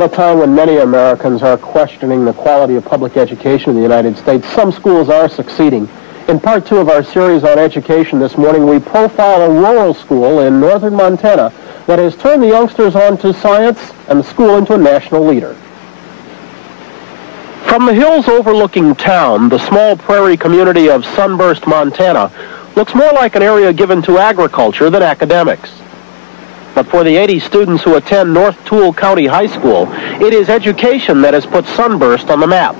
At a time when many Americans are questioning the quality of public education in the United States, some schools are succeeding. In part 2 of our series on education this morning, we profile a rural school in northern Montana that has turned the youngsters onto science and the school into a national leader. From the hills overlooking town, the small prairie community of Sunburst, Montana, looks more like an area given to agriculture than academics. But for the 80 students who attend North Toole County High School, it is education that has put Sunburst on the map.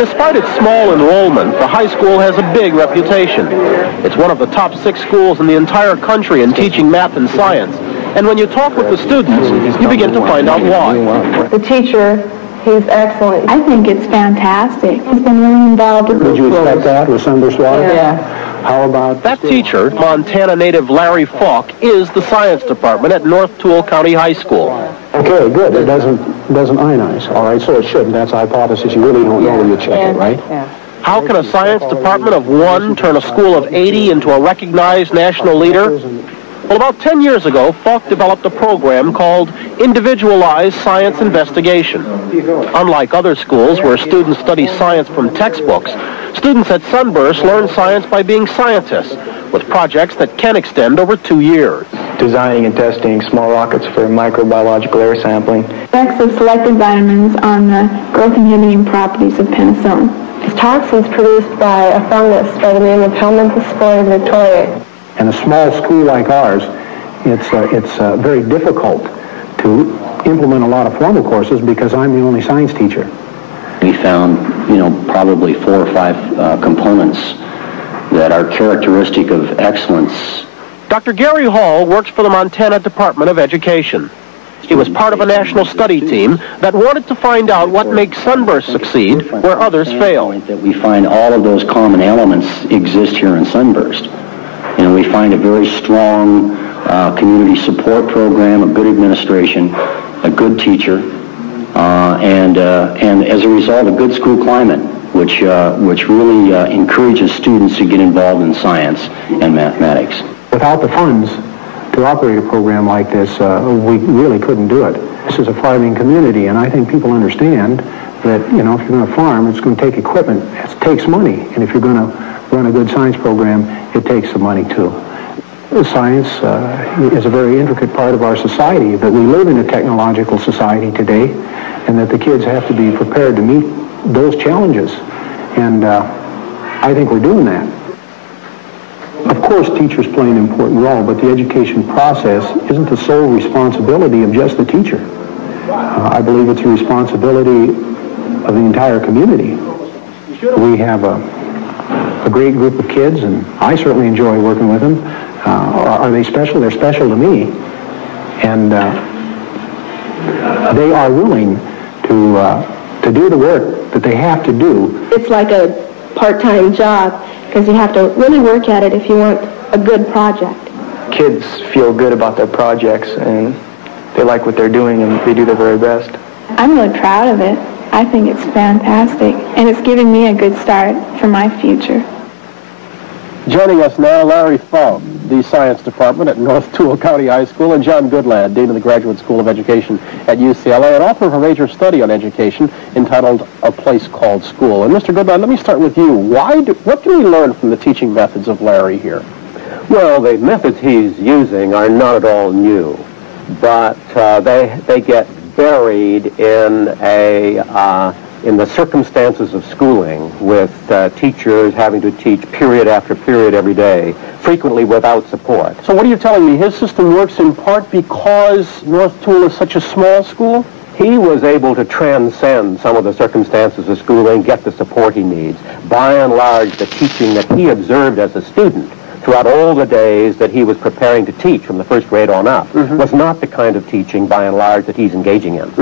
Despite its small enrollment, the high school has a big reputation. It's one of the top 6 schools in the entire country in teaching math and science. And when you talk with the students, you begin to find out why. The teacher, he's excellent. I think it's fantastic. He's been really involved with Would you expect that with Sunburst Water? Yeah. How about that teacher, Montana native Larry Fauque, is the science department at North Toole County High School. Okay, good. It doesn't ionize. All right, so it shouldn't. That's a hypothesis. You really don't know when you check it, right? Yeah. How can a science department of 1 turn a school of 80 into a recognized national leader? Well, about 10 years ago, Fauque developed a program called Individualized Science Investigation. Unlike other schools where students study science from textbooks, students at Sunburst learn science by being scientists, with projects that can extend over 2 years. Designing and testing small rockets for microbiological air sampling. Effects of selected vitamins on the growth-inhibiting properties of penicillin. It's toxins produced by a fungus by the name of Helminthospora victoriae. In a small school like ours, it's very difficult to implement a lot of formal courses because I'm the only science teacher. We found, probably 4 or 5 components that are characteristic of excellence. Dr. Gary Hall works for the Montana Department of Education. He was part of a national study team that wanted to find out what makes Sunburst succeed where others fail. That we find all of those common elements exist here in Sunburst. We find a very strong community support program, a good administration, a good teacher, and as a result, a good school climate, which really encourages students to get involved in science and mathematics. Without the funds to operate a program like this, we really couldn't do it. This is a farming community, and I think people understand that, if you're going to farm, it's going to take equipment. It takes money, and if you're going to run a good science program, it takes some money too. Science is a very intricate part of our society, that we live in a technological society today, and that the kids have to be prepared to meet those challenges. And I think we're doing that. Of course, teachers play an important role, but the education process isn't the sole responsibility of just the teacher. I believe it's a responsibility of the entire community. We have a great group of kids, and I certainly enjoy working with them. Are they special? They're special to me. And they are willing to do the work that they have to do. It's like a part-time job because you have to really work at it if you want a good project. Kids feel good about their projects, and they like what they're doing, and they do their very best. I'm really proud of it. I think it's fantastic, and it's giving me a good start for my future. Joining us now, Larry Fauque, the science department at North Toole County High School, and John Goodlad, Dean of the Graduate School of Education at UCLA, and author of a major study on education entitled A Place Called School. And Mr. Goodlad, let me start with you. What can we learn from the teaching methods of Larry here? Well, the methods he's using are not at all new, but they get buried in the circumstances of schooling, with teachers having to teach period after period every day, frequently without support. So what are you telling me? His system works in part because North Toole is such a small school? He was able to transcend some of the circumstances of schooling, get the support he needs. By and large, the teaching that he observed as a student throughout all the days that he was preparing to teach from the first grade on up was not the kind of teaching, by and large, that he's engaging in.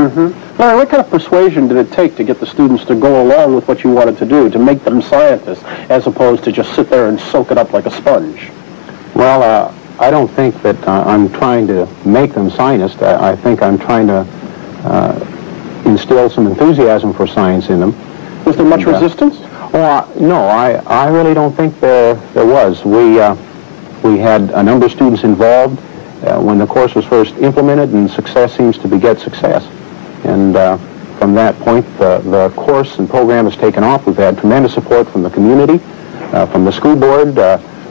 Larry, what kind of persuasion did it take to get the students to go along with what you wanted to do, to make them scientists, as opposed to just sit there and soak it up like a sponge? Well, I don't think that I'm trying to make them scientists. I think I'm trying to instill some enthusiasm for science in them. Was there much resistance? No, I really don't think there was. We had a number of students involved, when the course was first implemented, and success seems to beget success. And from that point, the course and program has taken off. We've had tremendous support from the community, from the school board,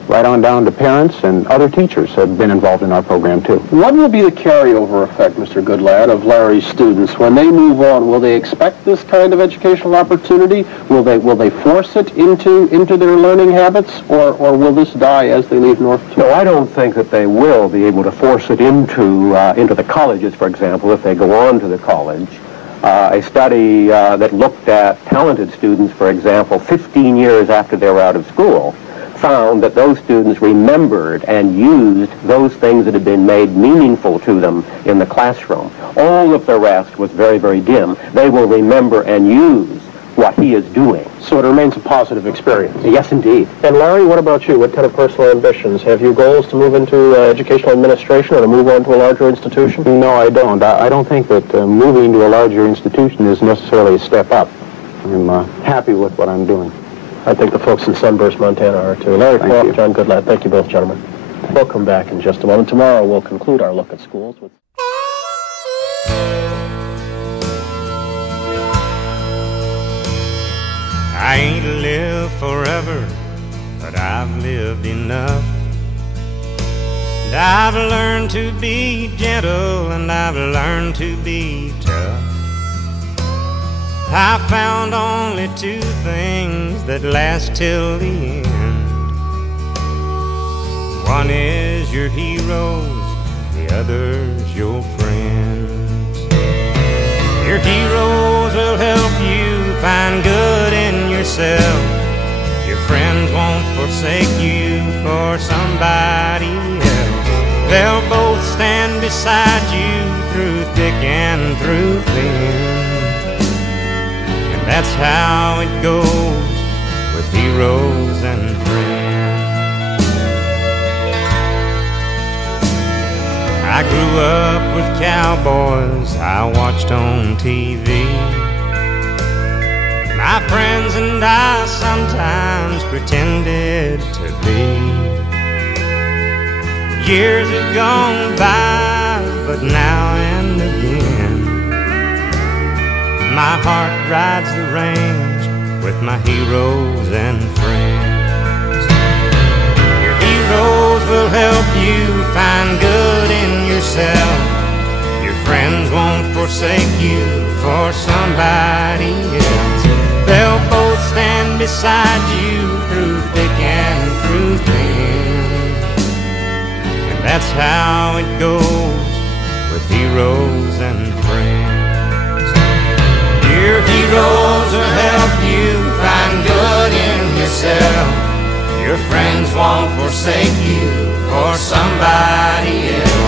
right on down to parents, and other teachers have been involved in our program too. What will be the carryover effect, Mr. Goodlad, of Larry's students? When they move on, will they expect this kind of educational opportunity? Will they force it into their learning habits, or will this die as they leave North? No, I don't think that they will be able to force it into the colleges, for example, if they go on to the college. A study that looked at talented students, for example, 15 years after they were out of school, found that those students remembered and used those things that had been made meaningful to them in the classroom. All of the rest was very, very dim. They will remember and use what he is doing. So it remains a positive experience. Yes, indeed. And Larry, what about you? What kind of personal ambitions? Have you goals to move into educational administration or to move on to a larger institution? No, I don't. I don't think that moving to a larger institution is necessarily a step up. I'm happy with what I'm doing. I think the folks in Sunburst, Montana are too. Larry Fauque, John Goodlad, thank you both, gentlemen. We'll come back in just a moment. Tomorrow we'll conclude our look at schools with... I ain't lived forever, but I've lived enough. And I've learned to be gentle, and I've learned to be tough. I found only two things that last till the end. One is your heroes, the other's your friends. Your heroes will help you find good in yourself. Your friends won't forsake you for somebody else. They'll both stand beside you through thick and through thin. That's how it goes with heroes and friends. I grew up with cowboys I watched on TV. My friends and I sometimes pretended to be. Years have gone by, but now and again my heart rides the range with my heroes and friends. Your heroes will help you find good in yourself. Your friends won't forsake you for somebody else. They'll both stand beside you through thick and through thin. And that's how it goes with heroes and friends. Your heroes will help you find good in yourself. Your friends won't forsake you for somebody else.